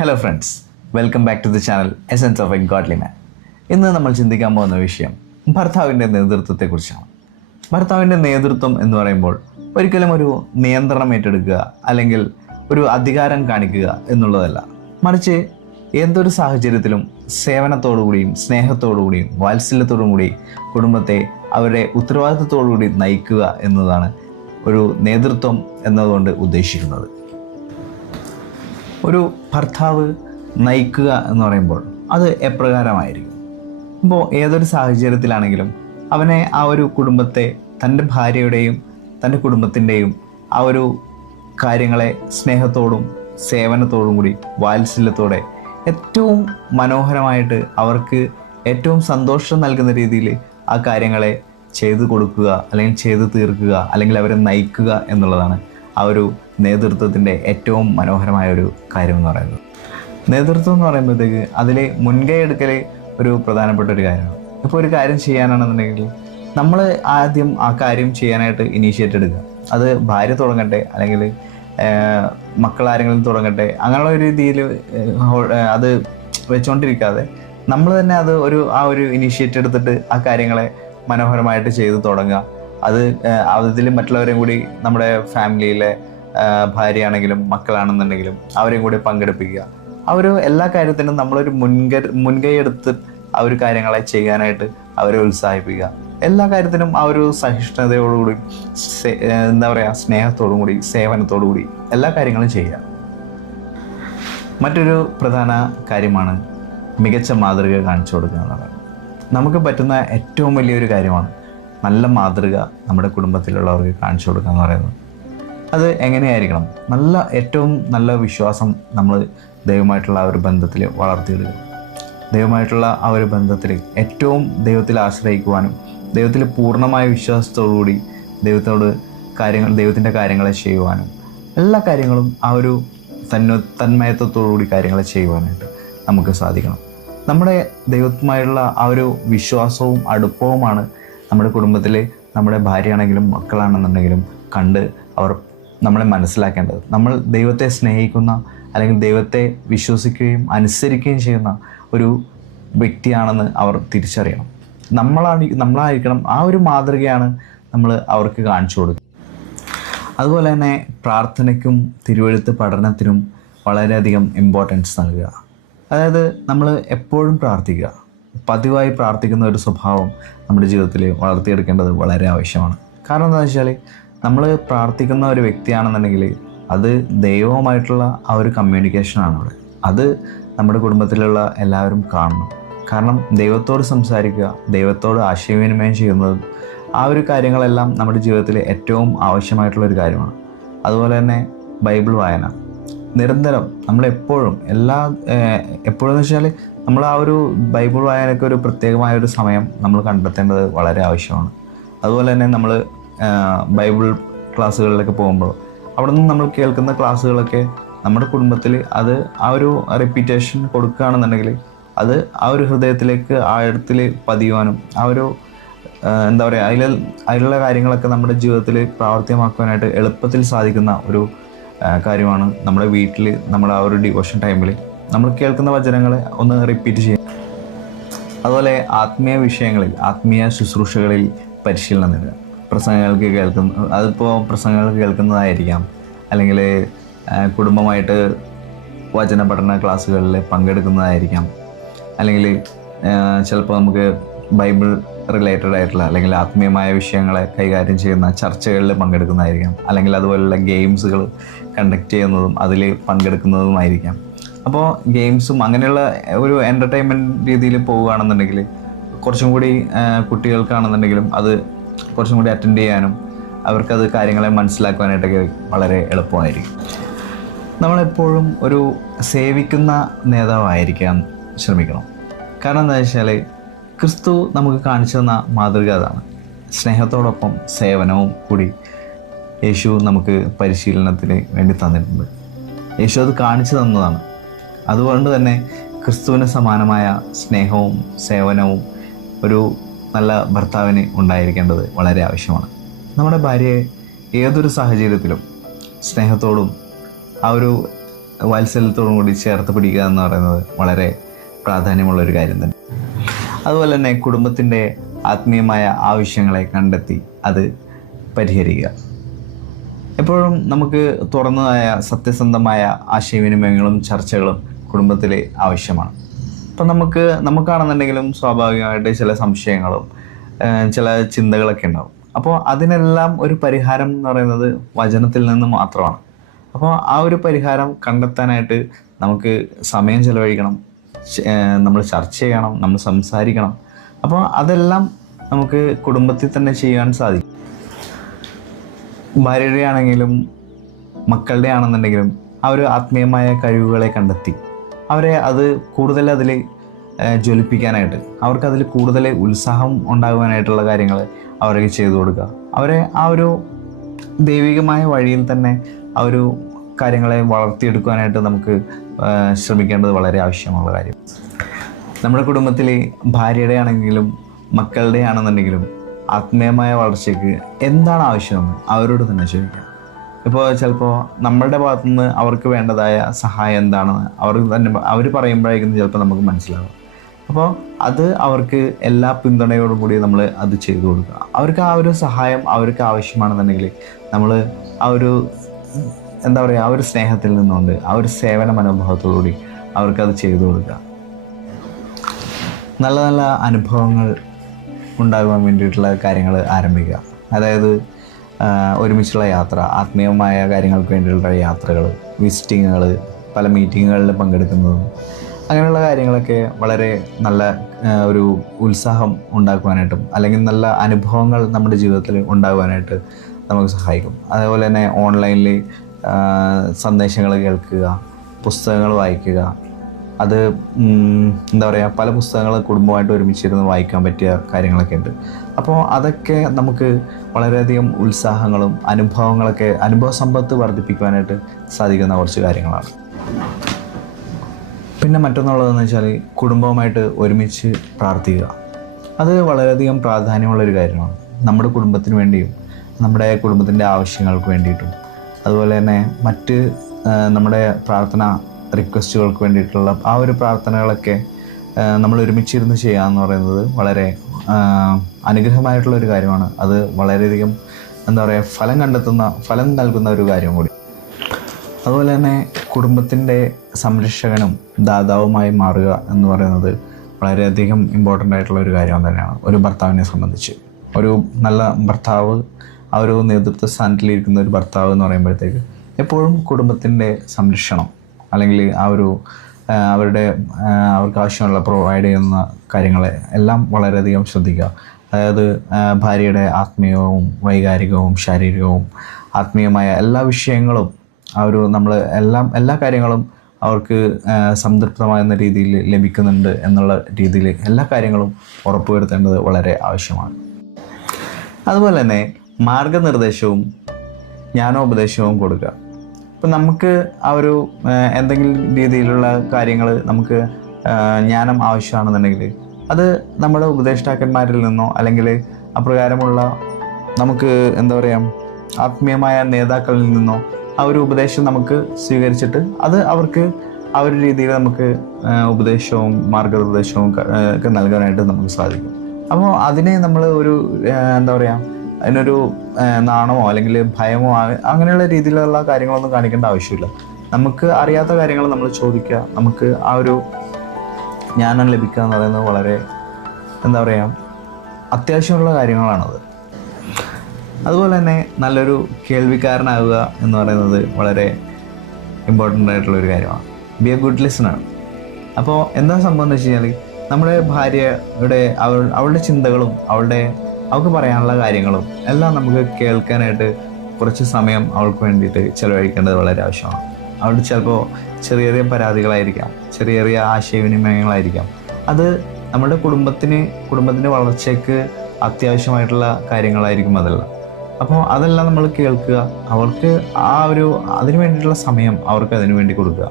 Hello friends, welcome back to the channel essence of a godly man. ഇന്ന് നമ്മൾ ചിന്തിക്കാൻ പോകുന്ന വിഷയം ഭർത്താവിൻ്റെ നേതൃത്വത്തെക്കുറിച്ചാണ്. ഭർത്താവിൻ്റെ നേതൃത്വം എന്ന് പറയുമ്പോൾ ഒരിക്കലും ഒരു നിയന്ത്രണം ഏറ്റെടുക്കുക അല്ലെങ്കിൽ ഒരു അധികാരം കാണിക്കുക എന്നുള്ളതല്ല, മറിച്ച് ഏതൊരു സാഹചര്യത്തിലും സേവനത്തോടുകൂടിയും സ്നേഹത്തോടുകൂടിയും വാത്സല്യത്തോടും കൂടി കുടുംബത്തെ അവരുടെ ഉത്തരവാദിത്തത്തോടുകൂടി നയിക്കുക എന്നതാണ് ഒരു നേതൃത്വം എന്നതുകൊണ്ട് ഉദ്ദേശിക്കുന്നത്. ഒരു ഭർത്താവ് നയിക്കുക എന്ന് പറയുമ്പോൾ അത് എപ്രകാരമായിരിക്കും? ഇപ്പോൾ ഏതൊരു സാഹചര്യത്തിലാണെങ്കിലും അവനെ ആ ഒരു കുടുംബത്തെ, തൻ്റെ ഭാര്യയുടെയും തൻ്റെ കുടുംബത്തിൻ്റെയും ആ ഒരു കാര്യങ്ങളെ സ്നേഹത്തോടും സേവനത്തോടും കൂടി വാത്സല്യത്തോടെ ഏറ്റവും മനോഹരമായിട്ട് അവർക്ക് ഏറ്റവും സന്തോഷം നൽകുന്ന രീതിയിൽ ആ കാര്യങ്ങളെ ചെയ്തു കൊടുക്കുക അല്ലെങ്കിൽ ചെയ്തു തീർക്കുക അല്ലെങ്കിൽ അവരെ നയിക്കുക എന്നുള്ളതാണ് ആ ഒരു നേതൃത്വത്തിൻ്റെ ഏറ്റവും മനോഹരമായ ഒരു കാര്യം എന്ന് പറയുന്നത്. നേതൃത്വം എന്ന് പറയുമ്പോഴത്തേക്ക് അതിൽ മുൻകൈ എടുക്കൽ ഒരു പ്രധാനപ്പെട്ട ഒരു കാര്യമാണ്. ഇപ്പോൾ ഒരു കാര്യം ചെയ്യാനാണെന്നുണ്ടെങ്കിൽ നമ്മൾ ആദ്യം ആ കാര്യം ചെയ്യാനായിട്ട് ഇനീഷ്യേറ്റ് എടുക്കുക. അത് ഭാര്യ തുടങ്ങട്ടെ അല്ലെങ്കിൽ മക്കളാരെങ്കിലും തുടങ്ങട്ടെ, അങ്ങനെയുള്ള ഒരു രീതിയിൽ അത് വെച്ചുകൊണ്ടിരിക്കാതെ നമ്മൾ തന്നെ അത് ആ ഒരു ഇനീഷ്യേറ്റ് എടുത്തിട്ട് ആ കാര്യങ്ങളെ മനോഹരമായിട്ട് ചെയ്ത് തുടങ്ങുക. അത് അതിൽ മറ്റുള്ളവരെയും കൂടി, നമ്മുടെ ഫാമിലിയിലെ ഭാര്യയാണെങ്കിലും മക്കളാണെന്നുണ്ടെങ്കിലും അവരെയും കൂടി പങ്കെടുപ്പിക്കുക. ആ ഒരു എല്ലാ കാര്യത്തിനും നമ്മളൊരു മുൻകൈ എടുത്ത് ആ ഒരു കാര്യങ്ങളെ ചെയ്യാനായിട്ട് അവരെ ഉത്സാഹിപ്പിക്കുക. എല്ലാ കാര്യത്തിനും ആ ഒരു സഹിഷ്ണുതയോടുകൂടി, എന്താ പറയുക, സ്നേഹത്തോടും കൂടി സേവനത്തോടു കൂടി എല്ലാ കാര്യങ്ങളും ചെയ്യുക. മറ്റൊരു പ്രധാന കാര്യമാണ് മികച്ച മാതൃക കാണിച്ചു കൊടുക്കുക എന്നുള്ളത്. നമുക്ക് പറ്റുന്ന ഏറ്റവും വലിയൊരു കാര്യമാണ് നല്ല മാതൃക നമ്മുടെ കുടുംബത്തിലുള്ളവർക്ക് കാണിച്ചു കൊടുക്കുക എന്ന് പറയുന്നത്. അത് എങ്ങനെയായിരിക്കണം? ഏറ്റവും നല്ല വിശ്വാസം നമ്മൾ ദൈവമായിട്ടുള്ള ആ ഒരു ബന്ധത്തിൽ വളർത്തിയെടുക്കുക. ദൈവമായിട്ടുള്ള ആ ഒരു ബന്ധത്തിൽ ഏറ്റവും ദൈവത്തിൽ ആശ്രയിക്കുവാനും ദൈവത്തിൽ പൂർണ്ണമായ വിശ്വാസത്തോടുകൂടി ദൈവത്തിൻ്റെ കാര്യങ്ങളെ ചെയ്യുവാനും എല്ലാ കാര്യങ്ങളും ആ ഒരു തന്മയത്വത്തോടുകൂടി കാര്യങ്ങളെ ചെയ്യുവാനായിട്ട് നമുക്ക് സാധിക്കണം. നമ്മുടെ ദൈവവുമായുള്ള ആ ഒരു വിശ്വാസവും അടുപ്പവുമാണ് നമ്മുടെ കുടുംബത്തിൽ നമ്മുടെ ഭാര്യയാണെങ്കിലും മക്കളാണെന്നുണ്ടെങ്കിലും കണ്ട് അവർ നമ്മളെ മനസ്സിലാക്കേണ്ടത്. നമ്മൾ ദൈവത്തെ സ്നേഹിക്കുന്ന അല്ലെങ്കിൽ ദൈവത്തെ വിശ്വസിക്കുകയും അനുസരിക്കുകയും ചെയ്യുന്ന ഒരു വ്യക്തിയാണെന്ന് അവർ തിരിച്ചറിയണം. നമ്മളായിരിക്കണം ആ ഒരു മാതൃകയാണ് നമ്മൾ അവർക്ക് കാണിച്ചു കൊടുക്കുക. അതുപോലെ തന്നെ പ്രാർത്ഥനയ്ക്കും തിരുവെഴുത്ത് പഠനത്തിനും വളരെയധികം ഇമ്പോർട്ടൻസ് നൽകുക. അതായത് നമ്മൾ എപ്പോഴും പ്രാർത്ഥിക്കുക, പതിവായി പ്രാർത്ഥിക്കുന്ന ഒരു സ്വഭാവം നമ്മുടെ ജീവിതത്തിൽ വളർത്തിയെടുക്കേണ്ടത് വളരെ ആവശ്യമാണ്. കാരണം എന്താണെന്ന് വെച്ചാൽ നമ്മൾ പ്രാർത്ഥിക്കുന്ന ഒരു വ്യക്തിയാണെന്നുണ്ടെങ്കിൽ അത് ദൈവവുമായിട്ടുള്ള ആ ഒരു കമ്മ്യൂണിക്കേഷനാണ് അവിടെ. അത് നമ്മുടെ കുടുംബത്തിലുള്ള എല്ലാവരും കാണണം. കാരണം ദൈവത്തോട് സംസാരിക്കുക, ദൈവത്തോട് ആശയവിനിമയം ചെയ്യുന്നത്, ആ ഒരു കാര്യങ്ങളെല്ലാം നമ്മുടെ ജീവിതത്തിൽ ഏറ്റവും ആവശ്യമായിട്ടുള്ളൊരു കാര്യമാണ്. അതുപോലെ തന്നെ ബൈബിൾ വായന നിരന്തരം നമ്മളെപ്പോഴും എപ്പോഴെന്ന് വെച്ചാൽ നമ്മൾ ആ ഒരു ബൈബിൾ വായനയ്ക്ക് ഒരു പ്രത്യേകമായൊരു സമയം നമ്മൾ കണ്ടെത്തേണ്ടത് വളരെ ആവശ്യമാണ്. അതുപോലെ തന്നെ നമ്മൾ ബൈബിൾ ക്ലാസ്സുകളിലൊക്കെ പോകുമ്പോൾ അവിടെ നിന്ന് നമ്മൾ കേൾക്കുന്ന ക്ലാസ്സുകളൊക്കെ നമ്മുടെ കുടുംബത്തിൽ അത് ആ ഒരു റിപ്പീറ്റേഷൻ കൊടുക്കുകയാണെന്നുണ്ടെങ്കിൽ അത് ആ ഒരു ഹൃദയത്തിലേക്ക് ആഴത്തിൽ പതിയുവാനും ആ ഒരു എന്താ പറയുക അതിലുള്ള കാര്യങ്ങളൊക്കെ നമ്മുടെ ജീവിതത്തിൽ പ്രാവർത്തികമാക്കുവാനായിട്ട് എളുപ്പത്തിൽ സാധിക്കുന്ന ഒരു കാര്യമാണ്. നമ്മുടെ വീട്ടിൽ നമ്മുടെ ആ ഒരു ഡിവോഷൻ ടൈമിൽ നമ്മൾ കേൾക്കുന്ന വചനങ്ങളെ ഒന്ന് റിപ്പീറ്റ് ചെയ്യുക. അതുപോലെ ആത്മീയ വിഷയങ്ങളിൽ, ആത്മീയ ശുശ്രൂഷകളിൽ പരിശീലനം നേടുക. പ്രസംഗങ്ങൾക്ക് കേൾക്കുന്നതായിരിക്കാം, അല്ലെങ്കിൽ കുടുംബമായിട്ട് വചന പഠന ക്ലാസ്സുകളിൽ പങ്കെടുക്കുന്നതായിരിക്കാം, അല്ലെങ്കിൽ ചിലപ്പോൾ നമുക്ക് ബൈബിൾ റിലേറ്റഡ് ആയിട്ടുള്ള അല്ലെങ്കിൽ ആത്മീയമായ വിഷയങ്ങളെ കൈകാര്യം ചെയ്യുന്ന ചർച്ചകളിൽ പങ്കെടുക്കുന്നതായിരിക്കാം, അല്ലെങ്കിൽ അതുപോലുള്ള ഗെയിംസുകൾ കണ്ടക്ട് ചെയ്യുന്നതും അതിൽ പങ്കെടുക്കുന്നതുമായിരിക്കാം. അപ്പോൾ ഗെയിംസും അങ്ങനെയുള്ള ഒരു എൻ്റർടൈൻമെൻറ്റ് രീതിയിൽ പോവുകയാണെന്നുണ്ടെങ്കിൽ കുറച്ചും കൂടി കുട്ടികൾക്കാണെന്നുണ്ടെങ്കിലും അത് കുറച്ചും കൂടി അറ്റൻഡ് ചെയ്യാനും അവർക്കത് കാര്യങ്ങളെ മനസ്സിലാക്കുവാനായിട്ടൊക്കെ വളരെ എളുപ്പമായിരിക്കും. നമ്മളെപ്പോഴും ഒരു സേവിക്കുന്ന നേതാവായിരിക്കാൻ ശ്രമിക്കണം. കാരണം എന്താ വെച്ചാൽ ക്രിസ്തു നമുക്ക് കാണിച്ചു തന്ന മാതൃക അതാണ്. സ്നേഹത്തോടൊപ്പം സേവനവും കൂടി യേശു നമുക്ക് പരിശീലനത്തിന് വേണ്ടി തന്നിട്ടുണ്ട്. യേശു അത് കാണിച്ചു തന്നതാണ്. അതുകൊണ്ട് തന്നെ ക്രിസ്തുവിന് സമാനമായ സ്നേഹവും സേവനവും ഒരു നല്ല ഭർത്താവിന് ഉണ്ടായിരിക്കേണ്ടത് വളരെ ആവശ്യമാണ്. നമ്മുടെ ഭാര്യയെ ഏതൊരു സാഹചര്യത്തിലും സ്നേഹത്തോടും ആ ഒരു വാത്സല്യത്തോടും കൂടി ചേർത്ത് പിടിക്കുക എന്ന് പറയുന്നത് വളരെ പ്രാധാന്യമുള്ളൊരു കാര്യം തന്നെ. അതുപോലെ തന്നെ കുടുംബത്തിൻ്റെ ആത്മീയമായ ആവശ്യങ്ങളെ കണ്ടെത്തി അത് പരിഹരിക്കുക. എപ്പോഴും നമുക്ക് തുറന്നതായ സത്യസന്ധമായ ആശയവിനിമയങ്ങളും ചർച്ചകളും കുടുംബത്തിൽ ആവശ്യമാണ്. അപ്പം നമുക്കാണെന്നുണ്ടെങ്കിലും സ്വാഭാവികമായിട്ട് ചില സംശയങ്ങളും ചില ചിന്തകളൊക്കെ ഉണ്ടാവും. അപ്പോൾ അതിനെല്ലാം ഒരു പരിഹാരം എന്ന് പറയുന്നത് വചനത്തിൽ നിന്ന് മാത്രമാണ്. അപ്പോൾ ആ ഒരു പരിഹാരം കണ്ടെത്താനായിട്ട് നമുക്ക് സമയം ചെലവഴിക്കണം, നമ്മൾ ചർച്ച ചെയ്യണം, നമ്മൾ സംസാരിക്കണം. അപ്പോൾ അതെല്ലാം നമുക്ക് കുടുംബത്തിൽ തന്നെ ചെയ്യാൻ സാധിക്കും. ഭാര്യയുടെ ആണെങ്കിലും മക്കളുടെ ആണെന്നുണ്ടെങ്കിലും ആ ഒരു ആത്മീയമായ കഴിവുകളെ കണ്ടെത്തി അവരെ അത് കൂടുതൽ അതിൽ ജ്വലിപ്പിക്കാനായിട്ട്, അവർക്കതിൽ കൂടുതൽ ഉത്സാഹം ഉണ്ടാകുവാനായിട്ടുള്ള കാര്യങ്ങൾ അവർക്ക് ചെയ്തു കൊടുക്കുക. അവരെ ആ ഒരു ദൈവികമായ വഴിയിൽ തന്നെ ആ ഒരു കാര്യങ്ങളെ വളർത്തിയെടുക്കുവാനായിട്ട് നമുക്ക് ശ്രമിക്കേണ്ടത് വളരെ ആവശ്യമുള്ള കാര്യം. നമ്മുടെ കുടുംബത്തിൽ ഭാര്യയുടെ ആണെങ്കിലും മക്കളുടെ ആണെന്നുണ്ടെങ്കിലും ആത്മീയമായ വളർച്ചയ്ക്ക് എന്താണ് ആവശ്യമെന്ന് അവരോട് തന്നെ ചോദിക്കാം. ഇപ്പോൾ ചിലപ്പോൾ നമ്മളുടെ ഭാഗത്തുനിന്ന് അവർക്ക് വേണ്ടതായ സഹായം എന്താണെന്ന് അവർ പറയുമ്പോഴേക്കും ചിലപ്പോൾ നമുക്ക് മനസ്സിലാവും. അപ്പോൾ അത് അവർക്ക് എല്ലാ പിന്തുണയോടും കൂടി നമ്മൾ അത് ചെയ്തു കൊടുക്കുക. അവർക്ക് ആ ഒരു സഹായം അവർക്ക് ആവശ്യമാണെന്നുണ്ടെങ്കിൽ നമ്മൾ ആ ഒരു ആ ഒരു സ്നേഹത്തിൽ നിന്നുകൊണ്ട് ആ ഒരു സേവന മനോഭാവത്തോടുകൂടി അവർക്കത് ചെയ്തു കൊടുക്കുക. നല്ല നല്ല അനുഭവങ്ങൾ ഉണ്ടാകുവാൻ വേണ്ടിയിട്ടുള്ള കാര്യങ്ങൾ ആരംഭിക്കുക. അതായത് ഒരുമിച്ചുള്ള യാത്ര, ആത്മീയമായ കാര്യങ്ങൾക്ക് വേണ്ടിയിട്ടുള്ള യാത്രകൾ, വിസിറ്റിങ്ങുകൾ, പല മീറ്റിങ്ങുകളിൽ പങ്കെടുക്കുന്നതും അങ്ങനെയുള്ള കാര്യങ്ങളൊക്കെ വളരെ നല്ല ഒരു ഉത്സാഹം ഉണ്ടാക്കുവാനായിട്ടും അല്ലെങ്കിൽ നല്ല അനുഭവങ്ങൾ നമ്മുടെ ജീവിതത്തിൽ ഉണ്ടാകുവാനായിട്ട് നമുക്ക് സഹായിക്കും. അതേപോലെ തന്നെ ഓൺലൈനിൽ സന്ദേശങ്ങൾ കേൾക്കുക, പുസ്തകങ്ങൾ വായിക്കുക. അത് പല പുസ്തകങ്ങൾ കുടുംബമായിട്ട് ഒരുമിച്ചിരുന്ന് വായിക്കാൻ പറ്റിയ കാര്യങ്ങളൊക്കെ ഉണ്ട്. അപ്പോൾ അതൊക്കെ നമുക്ക് വളരെയധികം ഉത്സാഹങ്ങളും അനുഭവ സമ്പത്ത് വർദ്ധിപ്പിക്കുവാനായിട്ട് സാധിക്കുന്ന കുറച്ച് കാര്യങ്ങളാണ്. പിന്നെ മറ്റൊന്നുള്ളതെന്ന് വെച്ചാൽ കുടുംബവുമായിട്ട് ഒരുമിച്ച് പ്രാർത്ഥിക്കുക. അത് വളരെയധികം പ്രാധാന്യമുള്ളൊരു കാര്യമാണ്. നമ്മുടെ കുടുംബത്തിന് വേണ്ടിയും നമ്മുടെ കുടുംബത്തിൻ്റെ ആവശ്യങ്ങൾക്ക് വേണ്ടിയിട്ടും അതുപോലെ തന്നെ മറ്റ് നമ്മുടെ പ്രാർത്ഥന റിക്വസ്റ്റുകൾക്ക് വേണ്ടിയിട്ടുള്ള ആ ഒരു പ്രാർത്ഥനകളൊക്കെ നമ്മൾ ഒരുമിച്ചിരുന്ന് ചെയ്യുക എന്ന് പറയുന്നത് വളരെ അനുഗ്രഹമായിട്ടുള്ളൊരു കാര്യമാണ്. അത് വളരെയധികം ഫലം നൽകുന്ന ഒരു കാര്യം കൂടി. അതുപോലെ തന്നെ കുടുംബത്തിൻ്റെ സംരക്ഷകനും ദാതാവുമായി മാറുക എന്ന് പറയുന്നത് വളരെയധികം ഇമ്പോർട്ടൻ്റ് ആയിട്ടുള്ള ഒരു കാര്യം തന്നെയാണ്. ഒരു ഭർത്താവിനെ സംബന്ധിച്ച് ഒരു നല്ല ഭർത്താവ്, ആ ഒരു നേതൃത്വ സ്ഥാനത്തിലിരിക്കുന്ന ഒരു ഭർത്താവ് എന്ന് പറയുമ്പോഴത്തേക്ക് എപ്പോഴും കുടുംബത്തിൻ്റെ സംരക്ഷണം അല്ലെങ്കിൽ ആ ഒരു അവർക്ക് ആവശ്യമുള്ള പ്രൊവൈഡ് ചെയ്യുന്ന കാര്യങ്ങളെ എല്ലാം വളരെയധികം ശ്രദ്ധിക്കുക. അതായത് ഭാര്യയുടെ ആത്മീയവും വൈകാരികവും ശാരീരികവും ആത്മീയമായ എല്ലാ വിഷയങ്ങളും എല്ലാ കാര്യങ്ങളും അവർക്ക് സംതൃപ്തമാകുന്ന രീതിയിൽ ലഭിക്കുന്നുണ്ട് എന്നുള്ള രീതിയിൽ എല്ലാ കാര്യങ്ങളും ഉറപ്പുവരുത്തേണ്ടത് വളരെ ആവശ്യമാണ്. അതുപോലെ തന്നെ മാർഗനിർദ്ദേശവും ജ്ഞാനോപദേശവും കൊടുക്കുക. ഇപ്പം നമുക്ക് ആ ഒരു എന്തെങ്കിലും രീതിയിലുള്ള കാര്യങ്ങൾ നമുക്ക് ജ്ഞാനം ആവശ്യമാണെന്നുണ്ടെങ്കിൽ അത് നമ്മുടെ ഉപദേഷ്ടാക്കന്മാരിൽ നിന്നോ അല്ലെങ്കിൽ അപ്രകാരമുള്ള നമുക്ക് ആത്മീയമായ നേതാക്കളിൽ നിന്നോ ആ ഒരു ഉപദേശം നമുക്ക് സ്വീകരിച്ചിട്ട് അത് അവർക്ക് ആ ഒരു രീതിയിൽ നമുക്ക് ഉപദേശവും മാർഗനിർദ്ദേശവും ഒക്കെ നൽകാനായിട്ട് നമുക്ക് സാധിക്കും. അപ്പോൾ അതിനെ നമ്മൾ ഒരു അതിനൊരു നാണമോ അല്ലെങ്കിൽ ഭയമോ അങ്ങനെയുള്ള രീതിയിലുള്ള കാര്യങ്ങളൊന്നും കാണിക്കേണ്ട ആവശ്യമില്ല. നമുക്ക് അറിയാത്ത കാര്യങ്ങൾ നമ്മൾ ചോദിക്കുക, നമുക്ക് ആ ഒരു ജ്ഞാനം ലഭിക്കുക എന്ന് പറയുന്നത് വളരെ അത്യാവശ്യമുള്ള കാര്യങ്ങളാണത്. അതുപോലെ തന്നെ നല്ലൊരു കേൾവിക്കാരനാവുക എന്ന് പറയുന്നത് വളരെ ഇമ്പോർട്ടൻ്റ് ആയിട്ടുള്ളൊരു കാര്യമാണ്. B A good listener. അപ്പോൾ എന്താ സംഭവം എന്ന് വെച്ച് കഴിഞ്ഞാൽ നമ്മുടെ ഭാര്യയുടെ അവളുടെ ചിന്തകളും അവൾക്ക് പറയാനുള്ള കാര്യങ്ങളും എല്ലാം നമുക്ക് കേൾക്കാനായിട്ട് കുറച്ച് സമയം അവൾക്ക് വേണ്ടിയിട്ട് ചിലവഴിക്കേണ്ടത് വളരെ ആവശ്യമാണ്. അവിടെ ചിലപ്പോൾ ചെറിയ ചെറിയ പരാതികളായിരിക്കാം, ചെറിയ ചെറിയ ആശയവിനിമയങ്ങളായിരിക്കാം. അത് നമ്മുടെ കുടുംബത്തിൻ്റെ വളർച്ചയ്ക്ക് അത്യാവശ്യമായിട്ടുള്ള കാര്യങ്ങളായിരിക്കും അതെല്ലാം. അപ്പോൾ അതെല്ലാം നമ്മൾ കേൾക്കുക, അവർക്ക് അതിനു വേണ്ടിയിട്ടുള്ള സമയം അവർക്ക് അതിനു വേണ്ടി കൊടുക്കുക.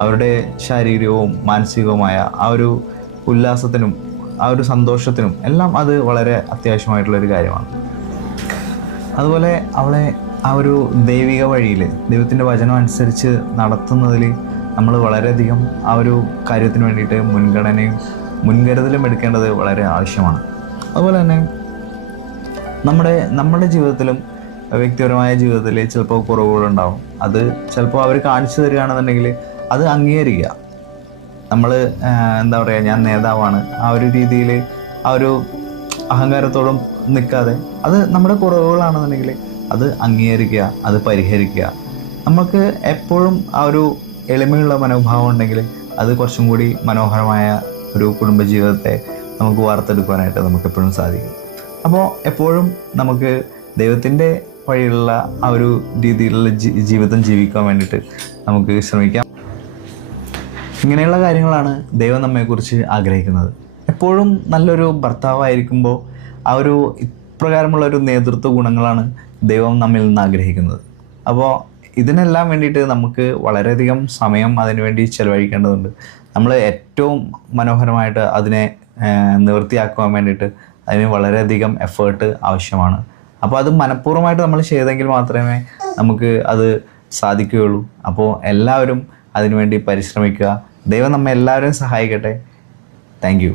അവരുടെ ശാരീരികവും മാനസികവുമായ ആ ഒരു ഉല്ലാസത്തിനും ആ ഒരു സന്തോഷത്തിനും എല്ലാം അത് വളരെ അത്യാവശ്യമായിട്ടുള്ളൊരു കാര്യമാണ്. അതുപോലെ അവളെ ആ ഒരു ദൈവിക വഴിയിൽ ദൈവത്തിൻ്റെ വചനം അനുസരിച്ച് നടത്തുന്നതിൽ നമ്മൾ വളരെയധികം ആ ഒരു കാര്യത്തിന് വേണ്ടിയിട്ട് മുൻഗണനയും മുൻകരുതലും എടുക്കേണ്ടത് വളരെ ആവശ്യമാണ്. അതുപോലെ തന്നെ നമ്മുടെ ജീവിതത്തിലും വ്യക്തിപരമായ ജീവിതത്തിൽ ചിലപ്പോൾ കുറവുകളുണ്ടാവും. അത് ചിലപ്പോൾ അവർ കാണിച്ചു തരികയാണെന്നുണ്ടെങ്കിൽ അത് അംഗീകരിക്കുക. നമ്മൾ എന്താ പറയുക, ഞാൻ നേതാവാണ് ആ ഒരു രീതിയിൽ ആ ഒരു അഹങ്കാരത്തോടും നിൽക്കാതെ അത് നമ്മുടെ കുറവുകളാണെന്നുണ്ടെങ്കിൽ അത് അംഗീകരിക്കുക, അത് പരിഹരിക്കുക. നമുക്ക് എപ്പോഴും ആ ഒരു എളിമയുള്ള മനോഭാവം ഉണ്ടെങ്കിൽ അത് കുറച്ചും കൂടി മനോഹരമായ ഒരു കുടുംബജീവിതത്തെ നമുക്ക് വാർത്തെടുക്കുവാനായിട്ട് നമുക്ക് എപ്പോഴും സാധിക്കും. അപ്പോൾ എപ്പോഴും നമുക്ക് ദൈവത്തിൻ്റെ വഴിയുള്ള ആ ഒരു രീതിയിലുള്ള ജീവിതം ജീവിക്കാൻ വേണ്ടിയിട്ട് നമുക്ക് ശ്രമിക്കാം. ഇങ്ങനെയുള്ള കാര്യങ്ങളാണ് ദൈവം നമ്മെക്കുറിച്ച് ആഗ്രഹിക്കുന്നത്. എപ്പോഴും നല്ലൊരു ഭർത്താവായിരിക്കുമ്പോൾ ആ ഒരു ഇപ്രകാരമുള്ള ഒരു നേതൃത്വ ഗുണങ്ങളാണ് ദൈവം നമ്മിൽ നിന്ന് ആഗ്രഹിക്കുന്നത്. അപ്പോൾ ഇതിനെല്ലാം വേണ്ടിയിട്ട് നമുക്ക് വളരെയധികം സമയം അതിനുവേണ്ടി ചിലവഴിക്കേണ്ടതുണ്ട്. നമ്മൾ ഏറ്റവും മനോഹരമായിട്ട് അതിനെ നിവൃത്തിയാക്കുവാൻ വേണ്ടിയിട്ട് അതിന് വളരെയധികം എഫേർട്ട് ആവശ്യമാണ്. അപ്പോൾ അത് മനഃപൂർവ്വമായിട്ട് നമ്മൾ ചെയ്തെങ്കിൽ മാത്രമേ നമുക്ക് അത് സാധിക്കുകയുള്ളൂ. അപ്പോൾ എല്ലാവരും അതിനുവേണ്ടി പരിശ്രമിക്കുക. ദൈവം നമ്മെ എല്ലാവരെയും സഹായിക്കട്ടെ. Thank you.